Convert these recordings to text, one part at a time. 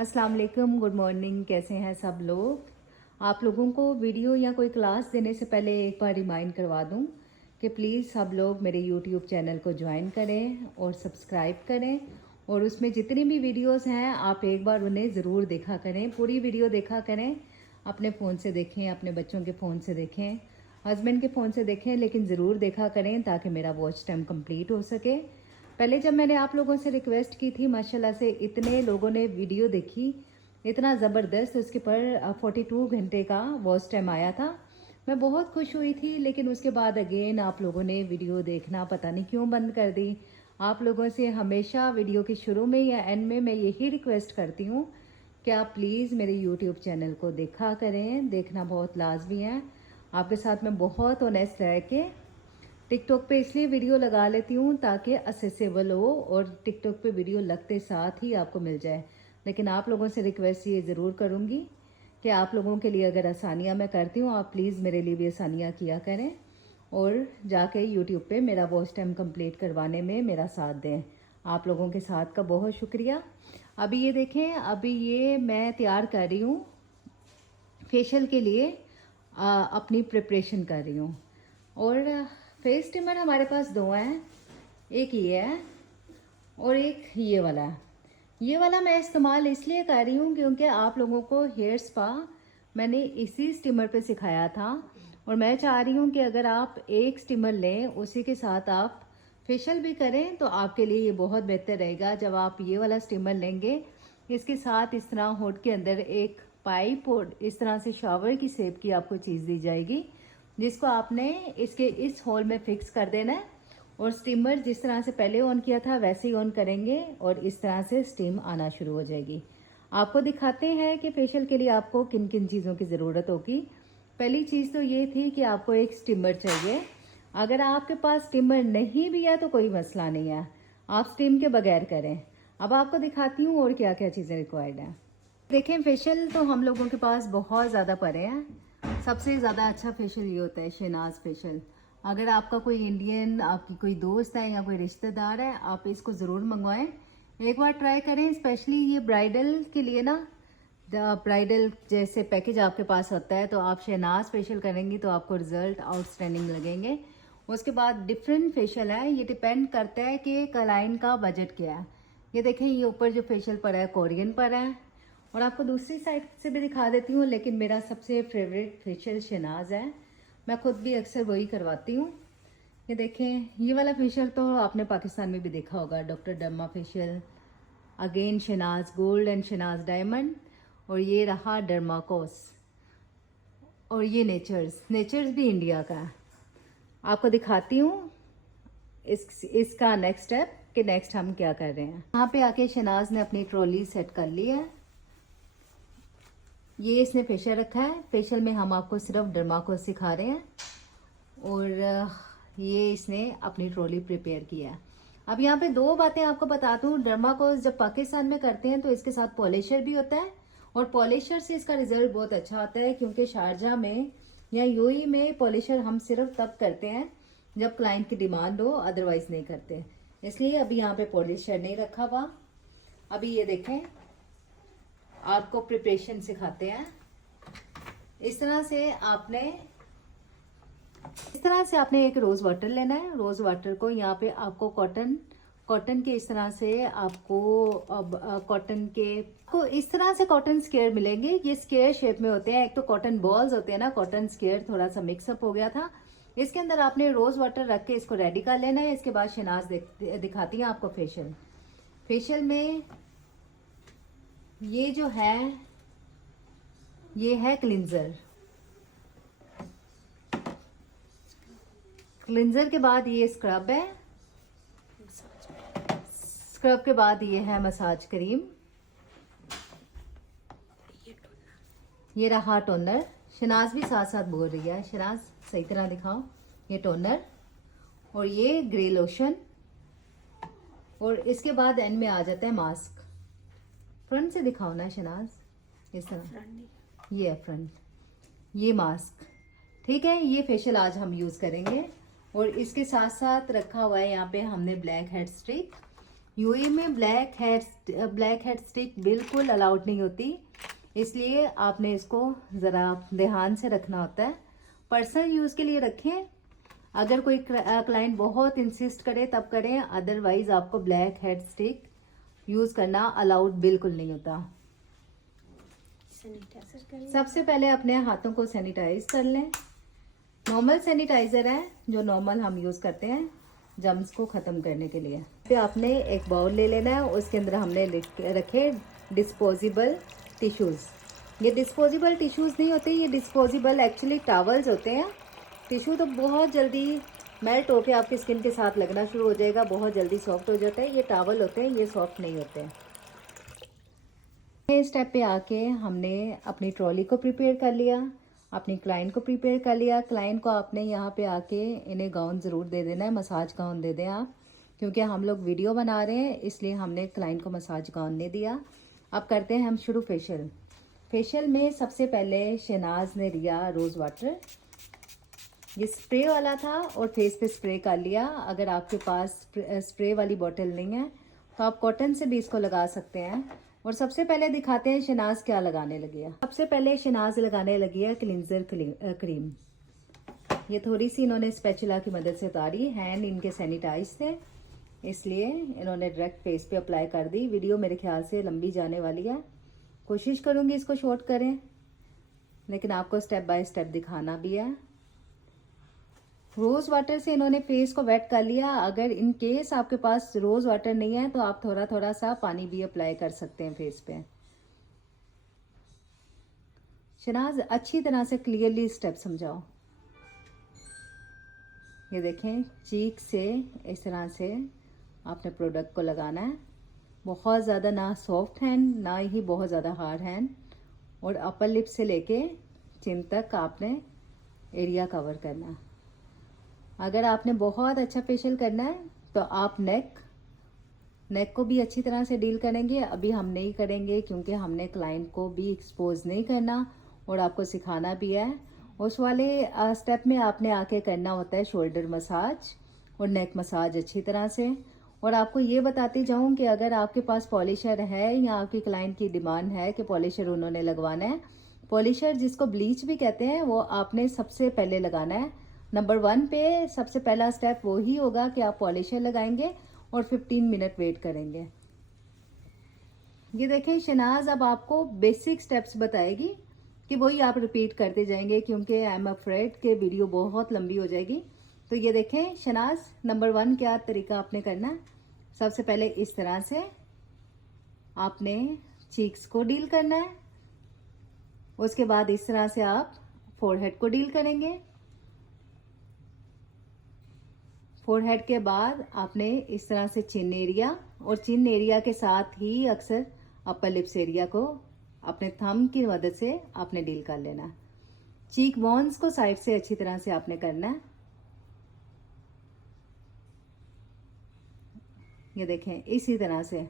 अस्सलाम वालेकुम, good morning. कैसे हैं सब लोग? आप लोगों को वीडियो या कोई क्लास देने से पहले एक बार रिमाइंड करवा दूं कि प्लीज़ सब लोग मेरे यूट्यूब चैनल को ज्वाइन करें और सब्सक्राइब करें, और उसमें जितनी भी वीडियोस हैं आप एक बार उन्हें ज़रूर देखा करें, पूरी वीडियो देखा करें। अपने फ़ोन से देखें, अपने बच्चों के फ़ोन से देखें, हस्बैंड के फ़ोन से देखें, लेकिन ज़रूर देखा करें ताकि मेरा वॉच टाइम कंप्लीट हो सके। पहले जब मैंने आप लोगों से रिक्वेस्ट की थी, माशाल्लाह से इतने लोगों ने वीडियो देखी, इतना ज़बरदस्त, उसके पर 42 घंटे का वॉच टाइम आया था। मैं बहुत खुश हुई थी, लेकिन उसके बाद अगेन आप लोगों ने वीडियो देखना पता नहीं क्यों बंद कर दी। आप लोगों से हमेशा वीडियो के शुरू में या एंड में मैं यही रिक्वेस्ट करती हूँ कि आप प्लीज़ मेरे यूट्यूब चैनल को देखा करें, देखना बहुत लाजमी है। आपके साथ मैं बहुत ऑनेस्ट रह के टिकटॉक पे इसलिए वीडियो लगा लेती हूँ ताकि असेसेबल हो और टिकटॉक पे वीडियो लगते साथ ही आपको मिल जाए। लेकिन आप लोगों से रिक्वेस्ट ये ज़रूर करूँगी कि आप लोगों के लिए अगर आसानियाँ मैं करती हूँ, आप प्लीज़ मेरे लिए भी आसानियाँ किया करें और जाके यूट्यूब पे मेरा वॉच टाइम कंप्लीट करवाने में मेरा साथ दें। आप लोगों के साथ का बहुत शुक्रिया। अभी ये देखें, अभी ये मैं तैयार कर रही हूँ फेशियल के लिए, अपनी प्रिपरेशन कर रही हूँ। और फेस ट्रिमर हमारे पास दो हैं, एक ये है और एक ये वाला है। ये वाला मैं इस्तेमाल इसलिए कर रही हूँ क्योंकि आप लोगों को हेयर स्पा मैंने इसी स्टीमर पे सिखाया था, और मैं चाह रही हूँ कि अगर आप एक स्टीमर लें उसी के साथ आप फेशियल भी करें तो आपके लिए ये बहुत बेहतर रहेगा। जब आप ये वाला स्टीमर लेंगे, इसके साथ इस तरह होठ के अंदर एक पाइप और इस तरह से शावर की शेप की आपको चीज़ दी जाएगी, जिसको आपने इसके इस होल में फिक्स कर देना है, और स्टीमर जिस तरह से पहले ऑन किया था वैसे ही ऑन करेंगे और इस तरह से स्टीम आना शुरू हो जाएगी। आपको दिखाते हैं कि फेशियल के लिए आपको किन किन चीज़ों की ज़रूरत होगी। पहली चीज़ तो ये थी कि आपको एक स्टीमर चाहिए। अगर आपके पास स्टीमर नहीं भी है तो कोई मसला नहीं है, आप स्टीम के बगैर करें। अब आपको दिखाती हूँ और क्या क्या चीज़ें रिक्वायर्ड हैं। देखें, फेशियल तो हम लोगों के पास बहुत ज़्यादा पड़े हैं। सबसे ज़्यादा अच्छा फेशियल ये होता है शहनाज फेशियल। अगर आपका कोई इंडियन, आपकी कोई दोस्त है या कोई रिश्तेदार है, आप इसको ज़रूर मंगवाएं, एक बार ट्राई करें। स्पेशली ये ब्राइडल के लिए ना, ब्राइडल जैसे पैकेज आपके पास होता है तो आप शहनाज फेशियल करेंगी तो आपको रिजल्ट आउटस्टैंडिंग लगेंगे। उसके बाद डिफरेंट फेशियल है, ये डिपेंड करता है कि क्लाइंट का बजट क्या है। ये देखें, ये ऊपर जो फेशियल पर है कोरियन पर है, और आपको दूसरी साइड से भी दिखा देती हूँ, लेकिन मेरा सबसे फेवरेट फेशियल शहनाज है। मैं खुद भी अक्सर वही करवाती हूँ। ये देखें, ये वाला फेशियल तो आपने पाकिस्तान में भी देखा होगा, doctor derma facial, again Shahnaz gold and Shahnaz diamond, और ये रहा डर्माकोस, और ये नेचर्स भी इंडिया का है। आपको दिखाती हूँ इसका नेक्स्ट स्टेप कि नेक्स्ट हम क्या कर रहे हैं। यहाँ पे आके शहनाज ने अपनी ट्रॉली सेट कर ली है। ये इसने फेशियल रखा है। फेशियल में हम आपको सिर्फ डर्माकोस सिखा रहे हैं, और ये इसने अपनी ट्रॉली प्रिपेयर किया है। अब यहाँ पे दो बातें आपको बता दूं, डर्माकोस जब पाकिस्तान में करते हैं तो इसके साथ पॉलिशर भी होता है, और पॉलिशर से इसका रिजल्ट बहुत अच्छा आता है, क्योंकि शारजा में या यूएई में पॉलिशर हम सिर्फ तब करते हैं जब क्लाइंट की डिमांड हो, अदरवाइज नहीं करते। इसलिए अभी यहाँ पे पॉलिशर नहीं रखा हुआ। अभी ये देखें, आपको प्रिपरेशन सिखाते हैं। इस तरह से आपने एक रोज वाटर लेना है। रोज वाटर को यहाँ पे आपको कॉटन के इस तरह से आपको इस तरह से कॉटन स्केयर मिलेंगे। ये स्केयर शेप में होते हैं। एक तो कॉटन बॉल्स होते हैं ना, कॉटन स्केयर थोड़ा सा मिक्सअप हो गया था। इसके अंदर आपने रोज वाटर रख के इसको रेडी कर लेना है। इसके बाद शहनाज दिखाती है आपको फेशियल में। ये जो है, ये है क्लिंजर। क्लिंजर के बाद ये स्क्रब है। स्क्रब के बाद ये है मसाज क्रीम। ये रहा टोनर। शहनाज भी साथ साथ बोल रही है, शहनाज सही तरह दिखाओ। ये टोनर, और ये ग्रे लोशन, और इसके बाद एंड में आ जाता है मास्क। फ्रंट से दिखाओ ना शहनाज, इस तरह। ये है फ्रंट, ये मास्क। ठीक है, ये फेशियल आज हम यूज करेंगे। और इसके साथ साथ रखा हुआ है यहाँ पे हमने ब्लैक हेड स्ट्रिक। यूएई में ब्लैक हेड स्टिक बिल्कुल अलाउड नहीं होती, इसलिए आपने इसको ज़रा ध्यान से रखना होता है। पर्सनल यूज़ के लिए रखें, अगर कोई क्लाइंट बहुत इंसिस्ट करे तब करें, अदरवाइज आपको ब्लैक हेड स्टिक यूज़ करना अलाउड बिल्कुल नहीं होता। सबसे पहले अपने हाथों को सैनिटाइज कर लें। नॉर्मल सैनिटाइजर है जो नॉर्मल हम यूज़ करते हैं जर्म्स को ख़त्म करने के लिए। फिर आपने एक बाउल ले लेना है, उसके अंदर हमने रखे डिस्पोजेबल टिश्यूज़। ये डिस्पोजेबल टिश्यूज़ नहीं होते, ये डिस्पोजेबल एक्चुअली टॉवल्स होते हैं। टिश्यू तो बहुत जल्दी मेल्ट होके आपकी स्किन के साथ लगना शुरू हो जाएगा, बहुत जल्दी सॉफ्ट हो जाता है। ये टॉवल होते हैं, ये सॉफ्ट नहीं होते। इस स्टेप पे आके हमने अपनी ट्रॉली को प्रिपेयर कर लिया, अपनी क्लाइंट को प्रिपेयर कर लिया। क्लाइंट को आपने यहाँ पे आके इन्हें गाउन ज़रूर दे देना है, मसाज गाउन दे दें आप, क्योंकि हम लोग वीडियो बना रहे हैं इसलिए हमने क्लाइंट को मसाज गाउन नहीं दिया। अब करते हैं हम शुरू फेशियल। फेशियल में सबसे पहले शहनाज ने लिया रोज़ वाटर, ये स्प्रे वाला था और फेस पे स्प्रे कर लिया। अगर आपके पास स्प्रे वाली बोतल नहीं है तो आप कॉटन से भी इसको लगा सकते हैं। और सबसे पहले दिखाते हैं शहनाज क्या लगाने लगी है। सबसे पहले शहनाज लगाने लगी है क्लिनजर क्रीम। ये थोड़ी सी इन्होंने स्पैचुला की मदद से उतारी, हैंड इनके सैनिटाइज थे इसलिए इन्होंने डायरेक्ट फेस पे अप्लाई कर दी। वीडियो मेरे ख्याल से लंबी जाने वाली है, कोशिश करूंगी इसको शॉर्ट करें, लेकिन आपको स्टेप बाय स्टेप दिखाना भी है। रोज़ वाटर से इन्होंने फेस को वेट कर लिया। अगर इन केस आपके पास रोज़ वाटर नहीं है तो आप थोड़ा थोड़ा सा पानी भी अप्लाई कर सकते हैं फेस पे। शहनाज अच्छी तरह से क्लियरली स्टेप समझाओ। ये देखें, चीक से इस तरह से आपने प्रोडक्ट को लगाना है। बहुत ज़्यादा ना सॉफ्ट हैंड ना ही बहुत ज़्यादा हार्ड हैंड, और अपर लिप से लेके चिन तक आपने एरिया कवर करना है। अगर आपने बहुत अच्छा फेशियल करना है तो आप नेक को भी अच्छी तरह से डील करेंगे। अभी हम नहीं करेंगे क्योंकि हमने क्लाइंट को भी एक्सपोज नहीं करना और आपको सिखाना भी है। उस वाले स्टेप में आपने आके करना होता है शोल्डर मसाज और नेक मसाज अच्छी तरह से। और आपको ये बताती जाऊं कि अगर आपके पास पॉलिशर है या आपकी क्लाइंट की डिमांड है कि पॉलिशर उन्होंने लगवाना है, पॉलिशर जिसको ब्लीच भी कहते हैं, वो आपने सबसे पहले लगाना है। नंबर 1 पे सबसे पहला स्टेप वो ही होगा कि आप पॉलिशर लगाएंगे और 15 मिनट वेट करेंगे। ये देखें, शहनाज अब आपको बेसिक स्टेप्स बताएगी कि वही आप रिपीट करते जाएंगे क्योंकि आई एम अफ्रेड कि वीडियो बहुत लंबी हो जाएगी। तो ये देखें शहनाज, नंबर 1 क्या तरीका आपने करना है। सबसे पहले इस तरह से आपने चीक्स को डील करना है, उसके बाद इस तरह से आप फोरहेड को डील करेंगे। फोरहेड के बाद आपने इस तरह से चिन एरिया, और चिन एरिया के साथ ही अक्सर अपर लिप्स एरिया को अपने थंब की मदद से आपने डील कर लेना। चीक बोन्स को साइड से अच्छी तरह से आपने करना है। ये देखें इसी तरह से।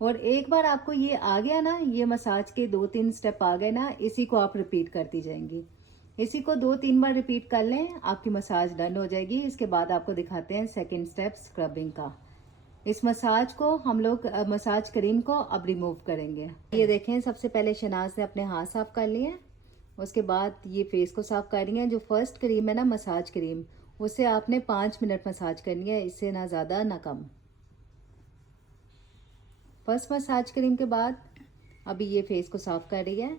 और एक बार आपको ये आ गया ना, ये मसाज के 2-3 स्टेप आ गए ना, इसी को आप रिपीट करती जाएंगी। इसी को 2-3 बार रिपीट कर लें, आपकी मसाज डन हो जाएगी। इसके बाद आपको दिखाते हैं सेकंड स्टेप स्क्रबिंग का। इस मसाज को हम लोग मसाज क्रीम को अब रिमूव करेंगे। ये देखें, सबसे पहले शहनाज ने अपने हाथ साफ कर लिए, उसके बाद ये फेस को साफ कर रही है। जो फर्स्ट क्रीम है ना मसाज क्रीम, उससे आपने 5 मिनट मसाज करनी है, इससे ना ज़्यादा ना कम। फर्स्ट मसाज क्रीम के बाद अभी ये फेस को साफ कर रही है।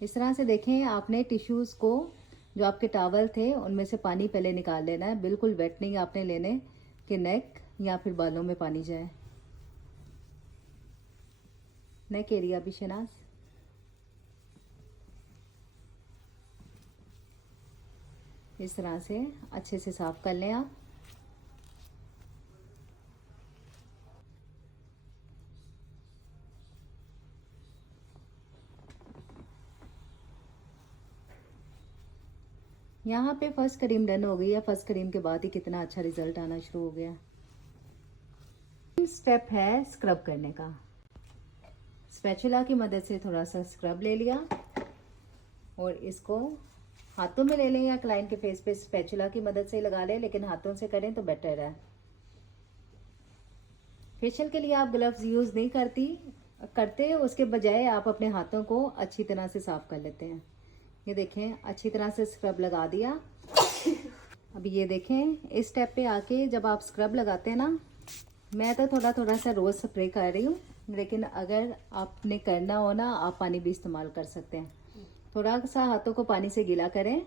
इस तरह से देखें, आपने टिश्यूज़ को जो आपके टॉवल थे उनमें से पानी पहले निकाल लेना है। बिल्कुल वेट नहीं आपने लेने कि नेक या फिर बालों में पानी जाए। नेक एरिया भी शहनाज, इस तरह से अच्छे से साफ कर लें आप। यहाँ पे फर्स्ट क्रीम डन हो गई है। फर्स्ट क्रीम के बाद ही कितना अच्छा रिजल्ट आना शुरू हो गया। स्टेप है स्क्रब करने का। स्पैचुला की मदद से थोड़ा सा स्क्रब ले लिया और इसको हाथों में ले लें या क्लाइंट के फेस पे स्पैचुला की मदद से लगा लें, लेकिन हाथों से करें तो बेटर है। फेशियल के लिए आप ग्लव्स यूज़ नहीं करते, उसके बजाय आप अपने हाथों को अच्छी तरह से साफ कर लेते हैं। ये देखें, अच्छी तरह से स्क्रब लगा दिया। अभी ये देखें, इस स्टेप पे आके जब आप स्क्रब लगाते हैं ना, मैं तो थोड़ा थोड़ा सा रोज़ स्प्रे कर रही हूँ, लेकिन अगर आपने करना हो ना, आप पानी भी इस्तेमाल कर सकते हैं। थोड़ा सा हाथों को पानी से गीला करें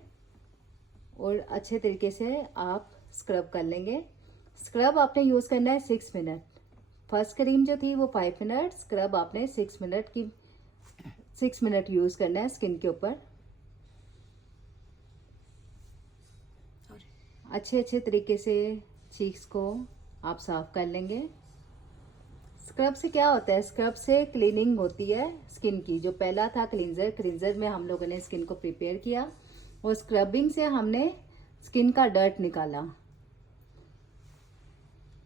और अच्छे तरीके से आप स्क्रब कर लेंगे। स्क्रब आपने यूज़ करना है 6 मिनट। फर्स्ट क्रीम जो थी वो 5 मिनट, स्क्रब आपने 6 मिनट यूज़ करना है स्किन के ऊपर। अच्छे तरीके से चीक्स को आप साफ कर लेंगे। स्क्रब से क्या होता है, स्क्रब से क्लीनिंग होती है स्किन की। जो पहला था क्लींजर में हम लोगों ने स्किन को प्रिपेयर किया, और स्क्रबिंग से हमने स्किन का डर्ट निकाला।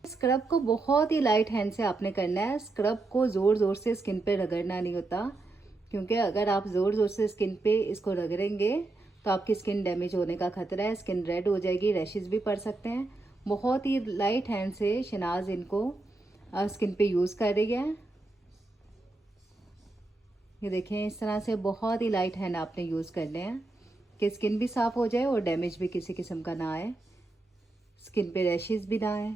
स्क्रब को बहुत ही लाइट हैंड से आपने करना है। स्क्रब को जोर से स्किन पे रगड़ना नहीं होता, क्योंकि अगर आप जोर से स्किन पे इसको रगड़ेंगे तो आपकी स्किन डैमेज होने का खतरा है, स्किन रेड हो जाएगी, रैशेज भी पड़ सकते हैं। बहुत ही लाइट हैंड से शनाज इनको स्किन पे यूज़ कर रही है। ये देखें, इस तरह से बहुत ही लाइट हैंड आपने यूज़ करने हैं कि स्किन भी साफ़ हो जाए और डैमेज भी किसी किस्म का ना आए, स्किन पे रैशेज भी ना आए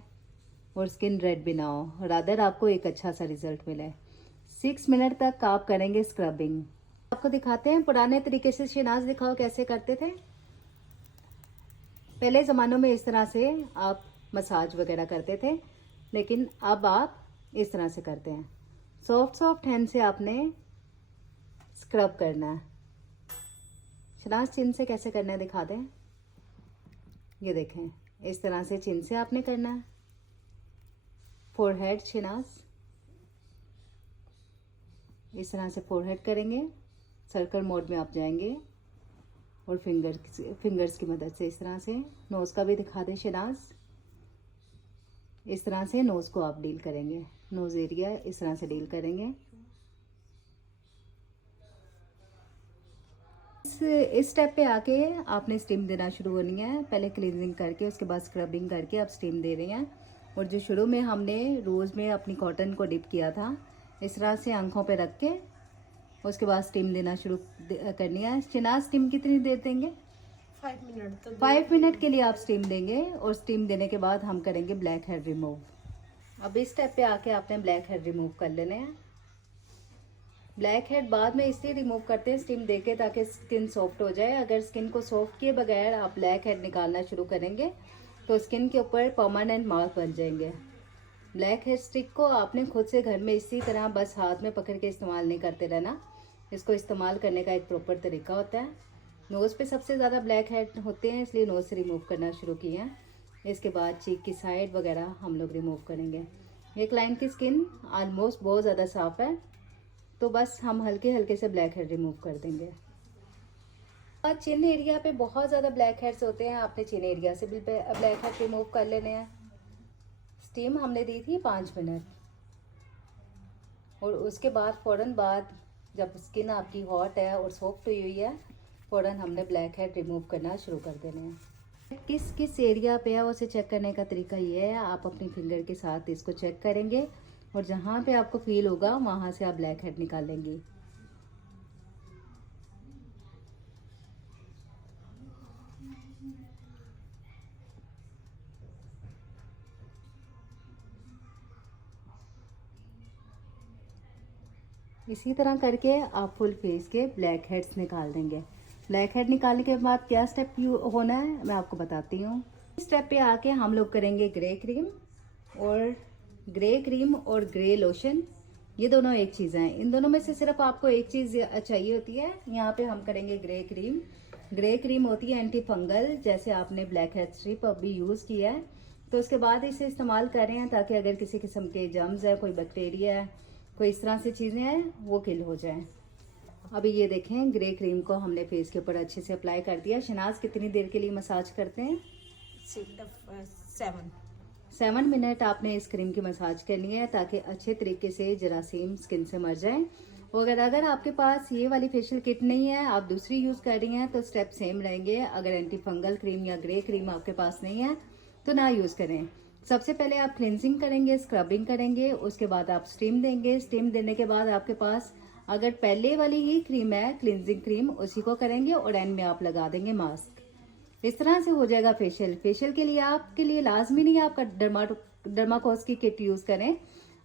और स्किन रेड भी ना हो, रादर आपको एक अच्छा सा रिजल्ट मिले। 6 मिनट तक आप करेंगे स्क्रबिंग। आपको दिखाते हैं पुराने तरीके से। शनाज दिखाओ कैसे करते थे। पहले ज़मानों में इस तरह से आप मसाज वगैरह करते थे, लेकिन अब आप इस तरह से करते हैं। सॉफ्ट हैंड से आपने स्क्रब करना है। शनाज चिन से कैसे करना है दिखा दें। ये देखें, इस तरह से चिन से आपने करना है। फोरहेड शनाज, इस तरह से फोरहेड करेंगे, सर्कल मोड में आप जाएंगे और फिंगर्स की मदद से इस तरह से। नोज़ का भी दिखा दें शनाज। इस तरह से नोज़ को आप डील करेंगे, नोज़ एरिया इस तरह से डील करेंगे। इस स्टेप पे आके आपने स्टीम देना शुरू होनी है। पहले क्लींजिंग करके उसके बाद स्क्रबिंग करके आप स्टीम दे रही हैं। और जो शुरू में हमने रोज़ में अपनी कॉटन को डिप किया था, इस तरह से आंखों पे रख के उसके बाद स्टीम देना शुरू करनी है। शनाज स्टीम कितनी देर देंगे? 5 मिनट। 5 मिनट के लिए आप स्टीम देंगे, और स्टीम देने के बाद हम करेंगे ब्लैक हेड रिमूव। अब इस स्टेप पे आके आपने ब्लैक हेड रिमूव कर लेने हैं। ब्लैक हेड बाद में इसलिए रिमूव करते हैं स्टीम देके, ताकि स्किन सॉफ्ट हो जाए। अगर स्किन को सॉफ्ट किए बगैर आप ब्लैक हेड निकालना शुरू करेंगे तो स्किन के ऊपर परमानेंट मार्क बन जाएंगे। ब्लैक हेड स्टिक को आपने खुद से घर में इसी तरह बस हाथ में पकड़ के इस्तेमाल नहीं करते रहना। इसको इस्तेमाल करने का एक प्रॉपर तरीका होता है। नोज़ पे सबसे ज़्यादा ब्लैक हेड होते हैं, इसलिए नोज़ से रिमूव करना शुरू किए हैं। इसके बाद चीक की साइड वगैरह हम लोग रिमूव करेंगे। ये क्लाइंट की स्किन ऑलमोस्ट बहुत ज़्यादा साफ़ है, तो बस हम हल्के से ब्लैक हेड रिमूव कर देंगे। और चिन एरिया पे बहुत ज़्यादा ब्लैक हेड्स होते हैं, आपने चिन एरिया से भी ब्लैक हेड रिमूव कर लेने हैं। स्टीम हमने दी थी 5 मिनट, और उसके बाद फ़ौरन बाद जब स्किन आपकी हॉट है और सॉफ्ट हुई है, फ़ौरन हमने ब्लैक हेड रिमूव करना शुरू कर देने हैं। किस एरिया पे है उसे चेक करने का तरीका ये है, आप अपनी फिंगर के साथ इसको चेक करेंगे और जहाँ पे आपको फील होगा वहाँ से आप ब्लैक हेड निकालेंगे। इसी तरह करके आप फुल फेस के ब्लैक हेड्स निकाल देंगे। ब्लैक हेड निकालने के बाद क्या स्टेप होना है मैं आपको बताती हूँ। इस स्टेप पे आके हम लोग करेंगे ग्रे क्रीम और ग्रे लोशन। ये दोनों एक चीज़ हैं, इन दोनों में से सिर्फ आपको एक चीज़ चाहिए होती है। यहाँ पे हम करेंगे ग्रे क्रीम। ग्रे क्रीम होती है एंटी फंगल, जैसे आपने ब्लैक हेड स्ट्रिप अभी यूज़ किया है तो उसके बाद इसे इस्तेमाल कर रहे हैं, ताकि अगर किसी किस्म के जर्म्स है, कोई बैक्टीरिया है, कोई इस तरह से चीज़ें हैं, वो किल हो जाएं। अभी ये देखें, ग्रे क्रीम को हमने फेस के ऊपर अच्छे से अप्लाई कर दिया। शनाज कितनी देर के लिए मसाज करते हैं? 7 मिनट आपने इस क्रीम की मसाज करनी है, ताकि अच्छे तरीके से जरासीम स्किन से मर जाएं। और अगर आपके पास ये वाली फेशियल किट नहीं है, आप दूसरी यूज़ कर रही हैं, तो स्टेप सेम रहेंगे। अगर एंटी फंगल क्रीम या ग्रे क्रीम आपके पास नहीं है तो ना यूज़ करें। सबसे पहले आप क्लिनजिंग करेंगे, स्क्रबिंग करेंगे, उसके बाद आप स्टीम देंगे। स्टीम देने के बाद आपके पास अगर पहले वाली ही क्रीम है क्लिनजिंग क्रीम, उसी को करेंगे और एंड में आप लगा देंगे मास्क। इस तरह से हो जाएगा फेशियल। फेशियल के लिए आपके लिए लाजमी नहीं है आपका डर्माकोस की किट यूज करें,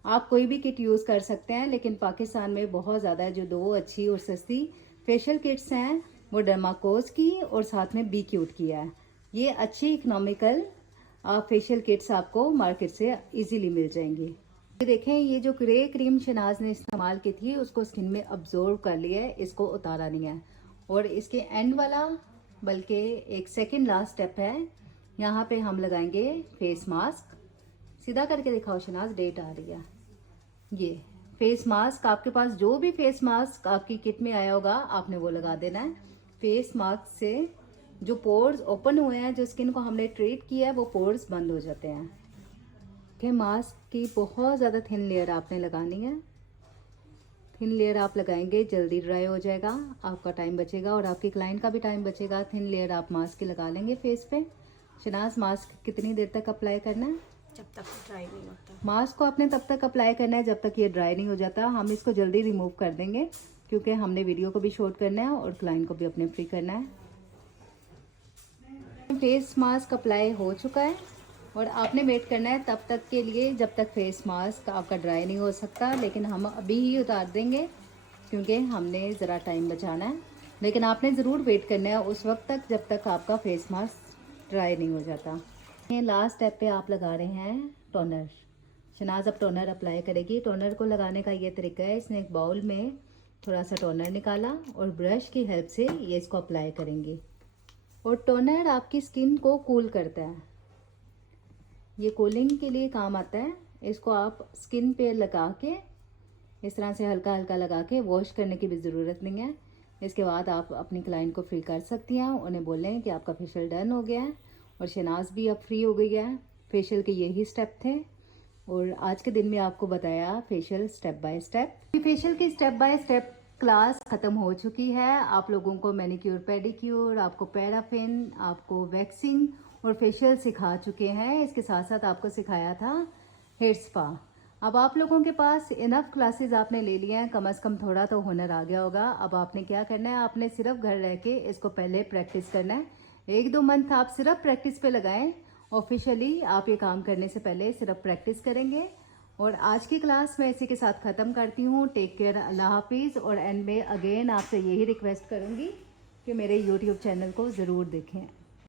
आप कोई भी किट यूज कर सकते हैं, लेकिन पाकिस्तान में बहुत ज्यादा जो 2 अच्छी और सस्ती फेशियल किट्स हैं वो डर्माकोस की और साथ में बी क्यूट की है। ये अच्छी इकोनॉमिकल फेशियल किट्स आपको मार्केट से इजीली मिल जाएंगी। ये देखें, ये जो ग्रे क्रीम शनाज ने इस्तेमाल की थी उसको स्किन में अब्जॉर्व कर लिया है, इसको उतारा नहीं है। और इसके एंड वाला बल्कि एक सेकंड लास्ट स्टेप है, यहाँ पे हम लगाएंगे फेस मास्क। सीधा करके दिखाओ शनाज, डेट आ रही है। ये फेस मास्क, आपके पास जो भी फेस मास्क आपकी किट में आया होगा आपने वो लगा देना है। फेस मास्क से जो पोर्स ओपन हुए हैं, जो स्किन को हमने ट्रीट किया है, वो पोर्स बंद हो जाते हैं। ठीक, मास्क की बहुत ज़्यादा थिन लेयर आपने लगानी है। थिन लेयर आप लगाएंगे जल्दी ड्राई हो जाएगा, आपका टाइम बचेगा और आपकी क्लाइंट का भी टाइम बचेगा। थिन लेयर आप मास्क की लगा लेंगे फेस पे। शनाज, मास्क कितनी देर तक अप्लाई करना है? जब तक ड्राई नहीं होता। मास्क को आपने तब तक अप्लाई करना है जब तक ये ड्राई नहीं हो जाता। हम इसको जल्दी रिमूव कर देंगे क्योंकि हमने वीडियो को भी शूट करना है और क्लाइंट को भी अपने फ्री करना है। फेस मास्क अप्लाई हो चुका है और आपने वेट करना है तब तक के लिए जब तक फेस मास्क आपका ड्राई नहीं हो सकता, लेकिन हम अभी ही उतार देंगे क्योंकि हमने ज़रा टाइम बचाना है। लेकिन आपने ज़रूर वेट करना है उस वक्त तक जब तक आपका फेस मास्क ड्राई नहीं हो जाता। ये लास्ट स्टेप पे आप लगा रहे हैं टोनर। शनाज अब टोनर अप्लाई करेगी। टोनर को लगाने का ये तरीका है, इसने एक बाउल में थोड़ा सा टोनर निकाला और ब्रश की हेल्प से ये इसको अप्लाई करेंगी। और टोनर आपकी स्किन को कूल करता है, ये कूलिंग के लिए काम आता है। इसको आप स्किन पे लगा के इस तरह से हल्का हल्का लगा के वॉश करने की भी ज़रूरत नहीं है। इसके बाद आप अपनी क्लाइंट को फ्री कर सकती हैं, उन्हें बोलें कि आपका फेशियल डन हो गया है और शनाज भी अब फ्री हो गई है। फेशियल के यही स्टेप थे और आज के दिन में आपको बताया facial step by step. Facial की स्टेप बाय स्टेप क्लास ख़त्म हो चुकी है। आप लोगों को मैनिक्योर पेडिक्योर, आपको पैराफिन, आपको वैक्सिंग और फेशियल सिखा चुके हैं। इसके साथ साथ आपको सिखाया था हेयर स्पा। अब आप लोगों के पास इनफ क्लासेस आपने ले लिए हैं, कम से कम थोड़ा तो हुनर आ गया होगा। अब आपने क्या करना है, आपने सिर्फ घर रह के इसको पहले प्रैक्टिस करना है। 1-2 मंथ आप सिर्फ प्रैक्टिस पे लगाएं। ऑफिशियली आप ये काम करने से पहले सिर्फ प्रैक्टिस करेंगे। और आज की क्लास मैं इसी के साथ ख़त्म करती हूँ। टेक केयर, अल्लाह हाफिज़। और एंड में अगेन आपसे यही रिक्वेस्ट करूँगी कि मेरे यूट्यूब चैनल को ज़रूर देखें।